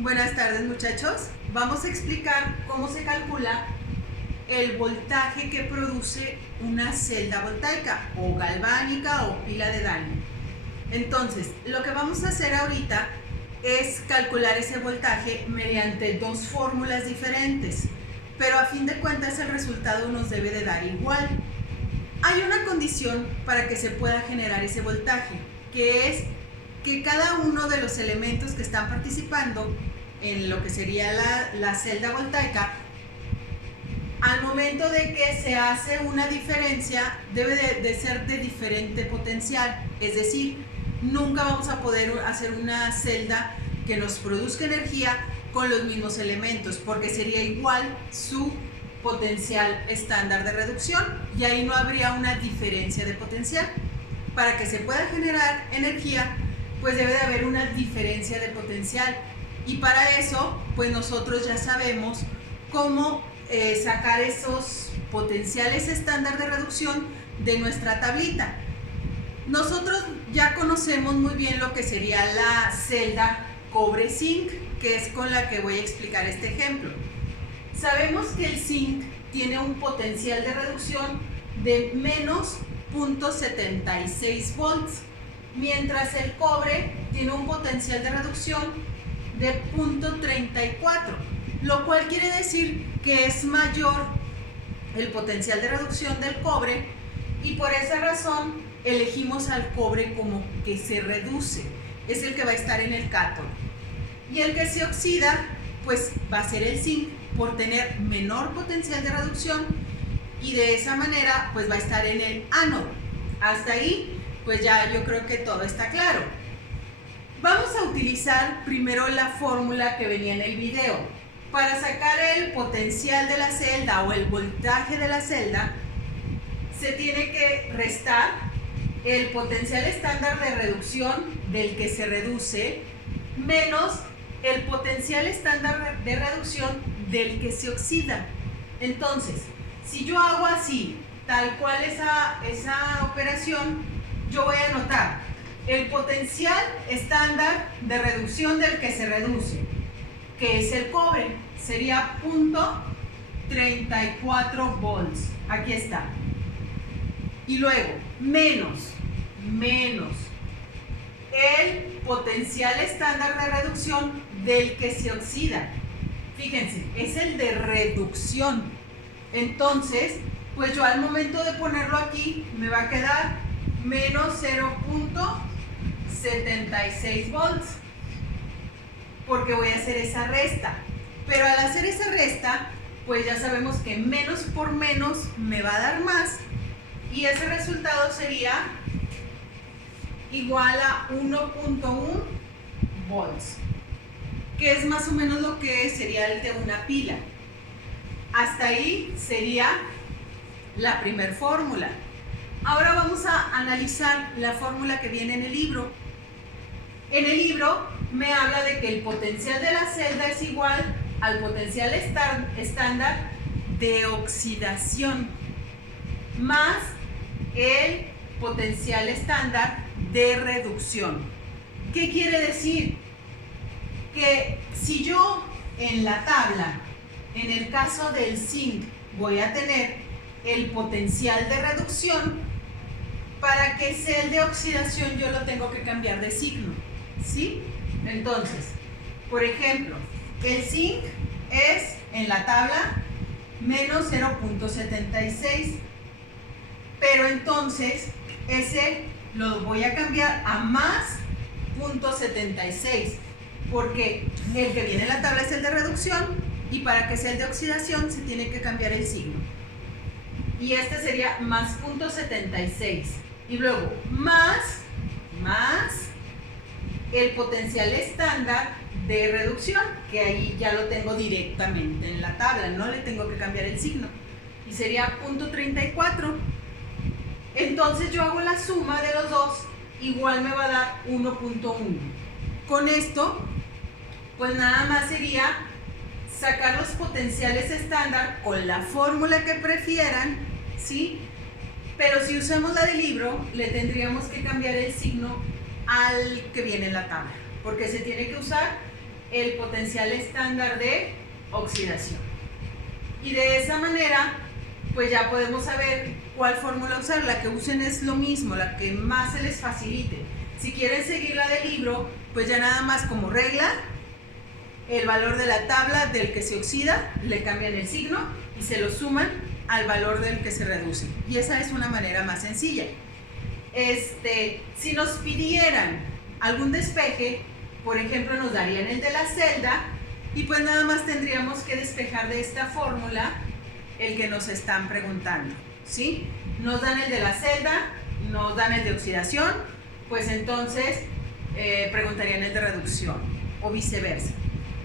Buenas tardes, muchachos. Vamos a explicar cómo se calcula el voltaje que produce una celda voltaica o galvánica o pila de daño. Entonces, lo que vamos a hacer ahorita es calcular ese voltaje mediante dos fórmulas diferentes, pero a fin de cuentas el resultado nos debe de dar igual. Hay una condición para que se pueda generar ese voltaje, que es que cada uno de los elementos que están participando en lo que sería la celda voltaica, al momento de que se hace una diferencia, debe de ser de diferente potencial. Es decir, nunca vamos a poder hacer una celda que nos produzca energía con los mismos elementos, porque sería igual su potencial estándar de reducción y ahí no habría una diferencia de potencial. Para que se pueda generar energía, pues debe de haber una diferencia de potencial, y para eso pues nosotros ya sabemos cómo sacar esos potenciales estándar de reducción de nuestra tablita. Nosotros ya conocemos muy bien lo que sería la celda cobre-zinc, que es con la que voy a explicar este ejemplo. Sabemos que el zinc tiene un potencial de reducción de menos 0.76 volts, mientras el cobre tiene un potencial de reducción de 0.34, lo cual quiere decir que es mayor el potencial de reducción del cobre, y por esa razón elegimos al cobre como que se reduce, es el que va a estar en el cátodo, y el que se oxida pues va a ser el zinc por tener menor potencial de reducción, y de esa manera pues va a estar en el ánodo. Hasta ahí pues ya yo creo que todo está claro. Vamos a utilizar primero la fórmula que venía en el video. Para sacar el potencial de la celda o el voltaje de la celda, se tiene que restar el potencial estándar de reducción del que se reduce menos el potencial estándar de reducción del que se oxida. Entonces, si yo hago así, tal cual esa operación, yo voy a anotar el potencial estándar de reducción del que se reduce, que es el cobre, sería 0.34 volts. Aquí está. Y luego, menos el potencial estándar de reducción del que se oxida. Fíjense, es el de reducción. Entonces, pues yo al momento de ponerlo aquí, me va a quedar menos 0.76 volts, porque voy a hacer esa resta. Pero al hacer esa resta, pues ya sabemos que menos por menos me va a dar más, y ese resultado sería igual a 1.1 volts, que es más o menos lo que sería el de una pila. Hasta ahí sería la primer fórmula. Ahora vamos a analizar la fórmula que viene en el libro. En el libro me habla de que el potencial de la celda es igual al potencial estándar de oxidación más el potencial estándar de reducción. ¿Qué quiere decir? Que si yo en la tabla, en el caso del zinc, voy a tener el potencial de reducción, para que sea el de oxidación yo lo tengo que cambiar de signo, ¿sí? Entonces, por ejemplo, el zinc es en la tabla menos 0.76, pero entonces ese lo voy a cambiar a más 0.76, porque el que viene en la tabla es el de reducción, y para que sea el de oxidación se tiene que cambiar el signo, y este sería más 0.76, y luego más el potencial estándar de reducción, que ahí ya lo tengo directamente en la tabla, no le tengo que cambiar el signo, y sería 0.34. Entonces yo hago la suma de los dos, igual me va a dar 1.1. Con esto pues nada más sería sacar los potenciales estándar con la fórmula que prefieran, ¿sí? Pero si usamos la del libro, le tendríamos que cambiar el signo al que viene en la tabla, porque se tiene que usar el potencial estándar de oxidación. Y de esa manera, pues ya podemos saber cuál fórmula usar. La que usen es lo mismo, la que más se les facilite. Si quieren seguir la del libro, pues ya nada más como regla, el valor de la tabla del que se oxida, le cambian el signo y se lo suman al valor del que se reduce. Y esa es una manera más sencilla. Si nos pidieran algún despeje, por ejemplo, nos darían el de la celda y pues nada más tendríamos que despejar de esta fórmula el que nos están preguntando, ¿sí? Nos dan el de la celda, nos dan el de oxidación, pues entonces preguntarían el de reducción o viceversa.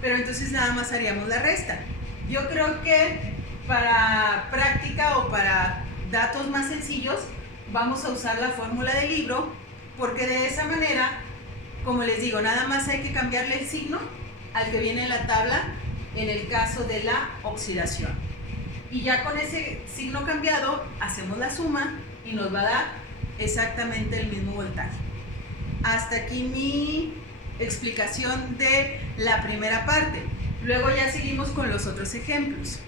Pero entonces nada más haríamos la resta. Yo creo que para práctica o para datos más sencillos vamos a usar la fórmula del libro, porque de esa manera, como les digo, nada más hay que cambiarle el signo al que viene en la tabla en el caso de la oxidación. Y ya con ese signo cambiado hacemos la suma y nos va a dar exactamente el mismo voltaje. Hasta aquí mi explicación de la primera parte. Luego ya seguimos con los otros ejemplos.